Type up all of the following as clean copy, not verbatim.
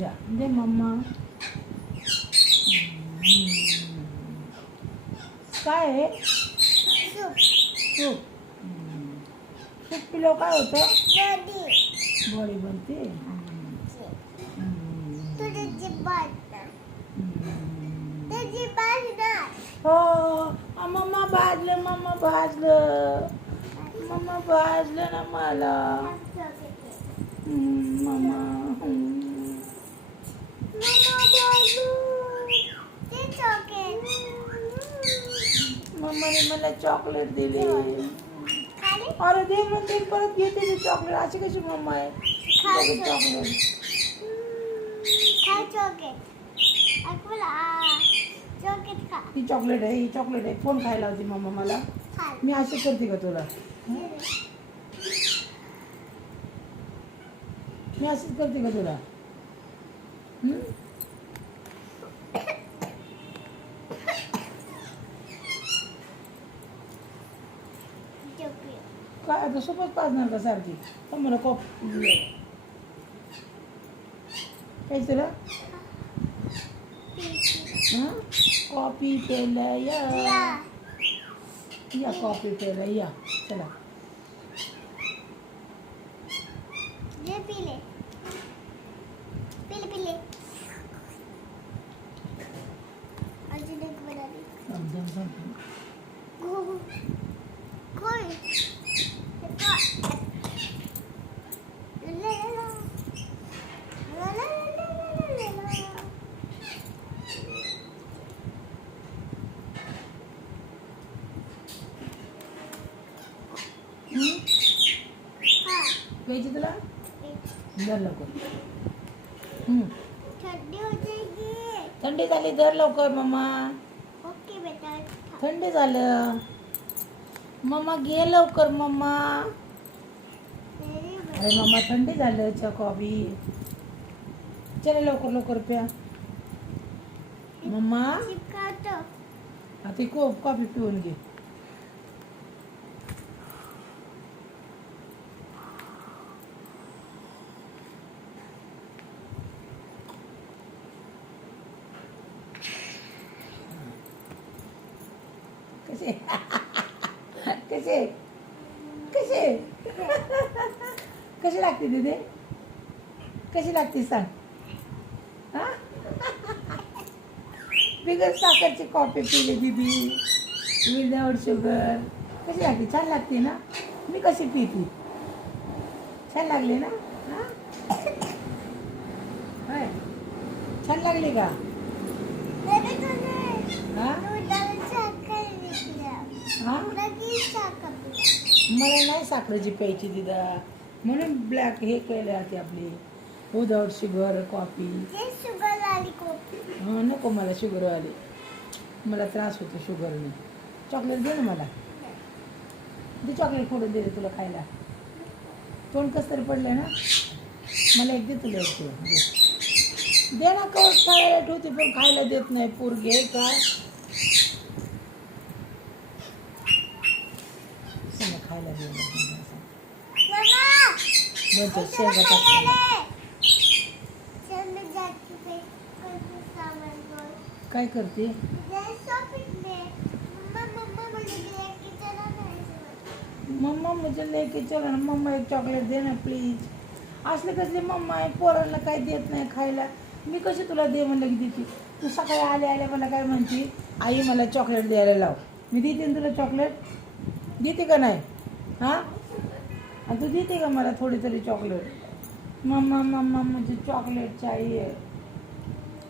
जा दे मम्मा. काय आहे सूप. सूप पिलो काय होतं. बॉडी बनते. हो मम्मा भाजलं मम्मा भाजलं ना मला. मम्मा मम्माने मला चॉकलेट दिली. अरे दे म्हणते परत घेते ते चॉकलेट. अशी कशी मम्मा आहे. चॉकलेट ही चॉकलेट आहे. ही चॉकलेट आहे. कोण खायला होती मम्मा मला. मी अशी करते का तुला. मी अशीच करते का तुला. काय आता सोबत पाजणार का सारखी. तर मला काय तुला कॉफी प्यायला या कॉफी प्यायला या. चला प्यायची तुला. दर लवकर. थंडी झाली. दर लवकर मम्मा. थंडी झालं मम्मा. घे लवकर मम्मा. अरे मम्मा थंडी झालं. चा कॉफी. चला लवकर लवकर प्या मम्मा. आता कॉफी पिऊन घे. कसे कसे कसे कशी लागते दीदी. कशी लागते सांग. हा बिगर साखरची कॉफी पिली दीदी. Without sugar. कशी लागते. छान लागते ना. मी कशी पिते. छान लागली ना. हां छान लागली का. मला नाही साखरेची प्यायची दिदा. म्हणून ब्लॅक हे केले होते आपली विदाउट शुगर कॉफी. हां नको मला शुगरवाली. मला त्रास होतो शुगरने. चॉकलेट दे ना मला. दे चॉकलेट फोडून दे तुला खायला. तोंड कसं तरी पडलं ना. मला एक दे तुला एक दे ना. कवच खायला ठेवते पण खायला देत नाही पोरगी का. खायला दे. काय करते. मम्मा मुझे लेके चला ना. मम्मा एक चॉकलेट दे ना प्लीज. असले कसले मम्मा आहे. पोरांना काही देत नाही खायला. मी कशी तुला दे म्हणलं की देते. तू सकाळी आले मला काय म्हणते. आई मला चॉकलेट द्यायला लाव. मी देते ना तुला चॉकलेट. देते का नाही. हाँ तू देते का मला थोड़ी तरी चॉकलेट. मम्मा मम्मा मुझे चॉकलेट चाहिए.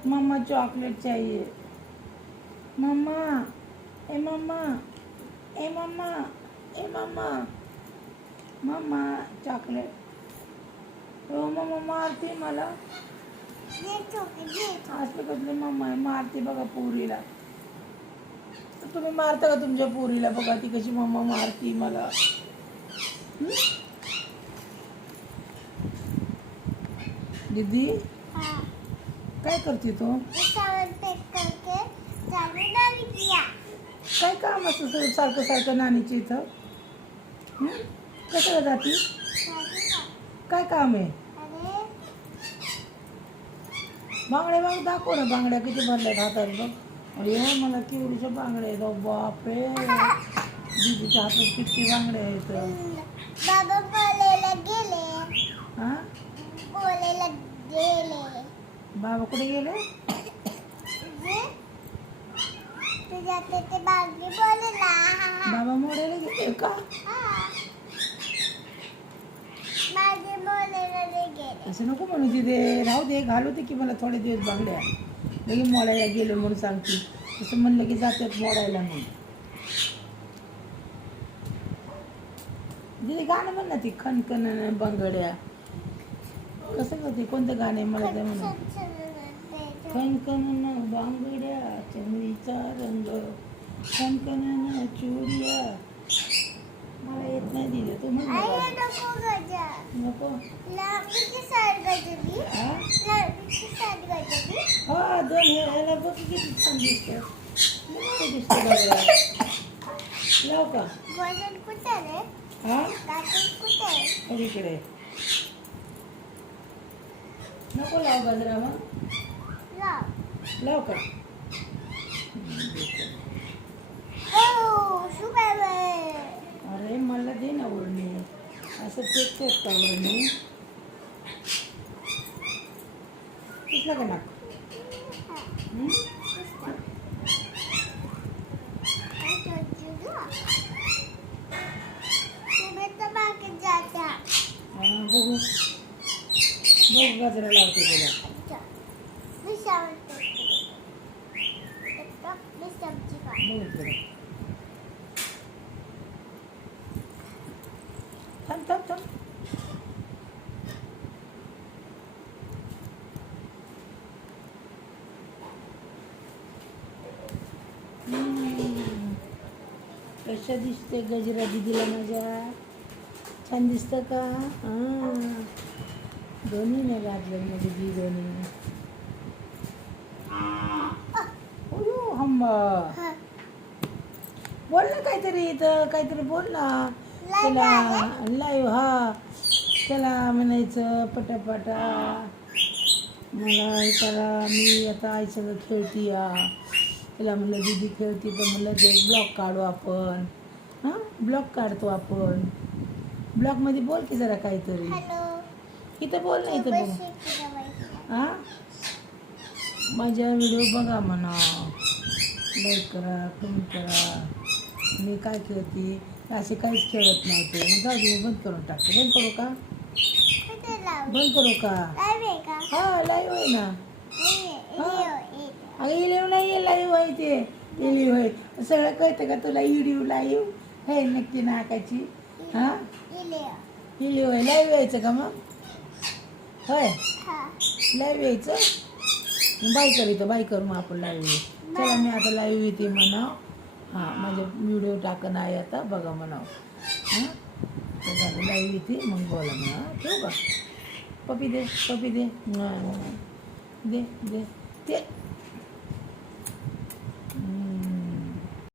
मम्मा चॉकलेट चाहिए. मम्मा ए मम्मा ए मम्मा ए मम्मा मम्मा चॉकलेट. हो मम्मा मारते मला. असले कसले मम्मा आहे. मारते बघा पोरीला. तुम्ही मारता का तुमच्या पोरीला. बघा ती कशी मम्मा मारती मला. दीदी काय करते तू. काय काम असतं सारखं सारखं नानीच्या इथं. कशाला जाती. काय काम आहे. बांगड्या बघ, दाखव ना बांगड्या किती भरल्यात हातात बघ. अरे मला केवढीच्या बांगड्या आहेत, बापरे. दीदीच्या हातात किती बांगड्या आहेत. बाबा बोलायला गेले. हा, बोलायला गेले. बाबा कुठे गेले? तुझ्या ते बांगडी बोलला. बाबा मोडायला गेले का? माझे बोलायला गेले. असं नको म्हणू तिथे, राहू दे, घालू दे की मला थोडे दिवस बांगड्या. लगे मोडायला गेले म्हणून सांगते. तसं म्हणलं की जातात मोडायला म्हणून. दिदी गाणं म्हण ना, ती खनखन बांगड्या. कसं करते, कोणतं गाणे मला ते म्हणा. खनखन बांगड्या चंदीचा रंग, खनखन चुडिया. मला येत नाही दिलं, तू म्हण ना. नको गजा. नको. लांबीची साडी गजबी. हा, लांबीची साडी गजबी. हा, दोन ह्याला बघ किती छान दिसतं. मस्त दिसतं बघा. लाव का? वजन कुठे रे? हा, दाखल कुठे? अलीकडे. नको लाव गजरा मग. लाव. लाव का? ओ शुगर आहे. अरे मला दे ना ओढणी. असं फेकतेस का ओढणी? दिसलं का ना? बघू बघ, गजरा लावते तुला. बघ इकडे. थांब थांब थांब. कशा दिसते गजरा दिदीला माझ्या? छान दिसतं का? हां, दोन्ही नाही घातलं मध्ये दी दोन्ही. हंबा बोल ना काहीतरी, इथं काहीतरी बोल ना. चला लाईव्ह. हा, चला म्हणायचं पटापटा. मला हे करा, मी आता आईसंग खेळती या. तिला म्हणलं दीदी खेळती, तर म्हणलं ते ब्लॉग काढू आपण. हां, ब्लॉग काढतो आपण. ब्लॉगमध्ये बोल की जरा काहीतरी. इथं बोल ना, इथं बघ. हां, माझ्या व्हिडिओ बघा म्हणा, लाईक करा, कमेंट करा. मी काय खेळते असे काहीच खेळत नव्हते. मग जाऊ दे, बंद करून टाकते. बंद करू का? बंद करू का? हा, लाईव्ह आहे ना. अगं इलिव्ह नाही आहे, लाईव्ह आहे ते. इलिव्ह आहे, सगळं कळतं का तुला? इडिव्ह लाईव्ह हे नक्की नाकाची. हां, इलिव्ह आहे. लाईव्ह यायचं का मग? होय, लाईव्ह यायचं. बाय कर, इथं बाय करू मग आपण लाईव्ह येऊ. चला मी आता लाईव्ह येते म्हणा. हां, माझे व्हिडिओ टाकणं आहे आता, बघा म्हणा. हां, तर लाईव्ह येते, मग बोला म्हणा. ठेवू का? पपी दे, पपी दे. दे दे ते.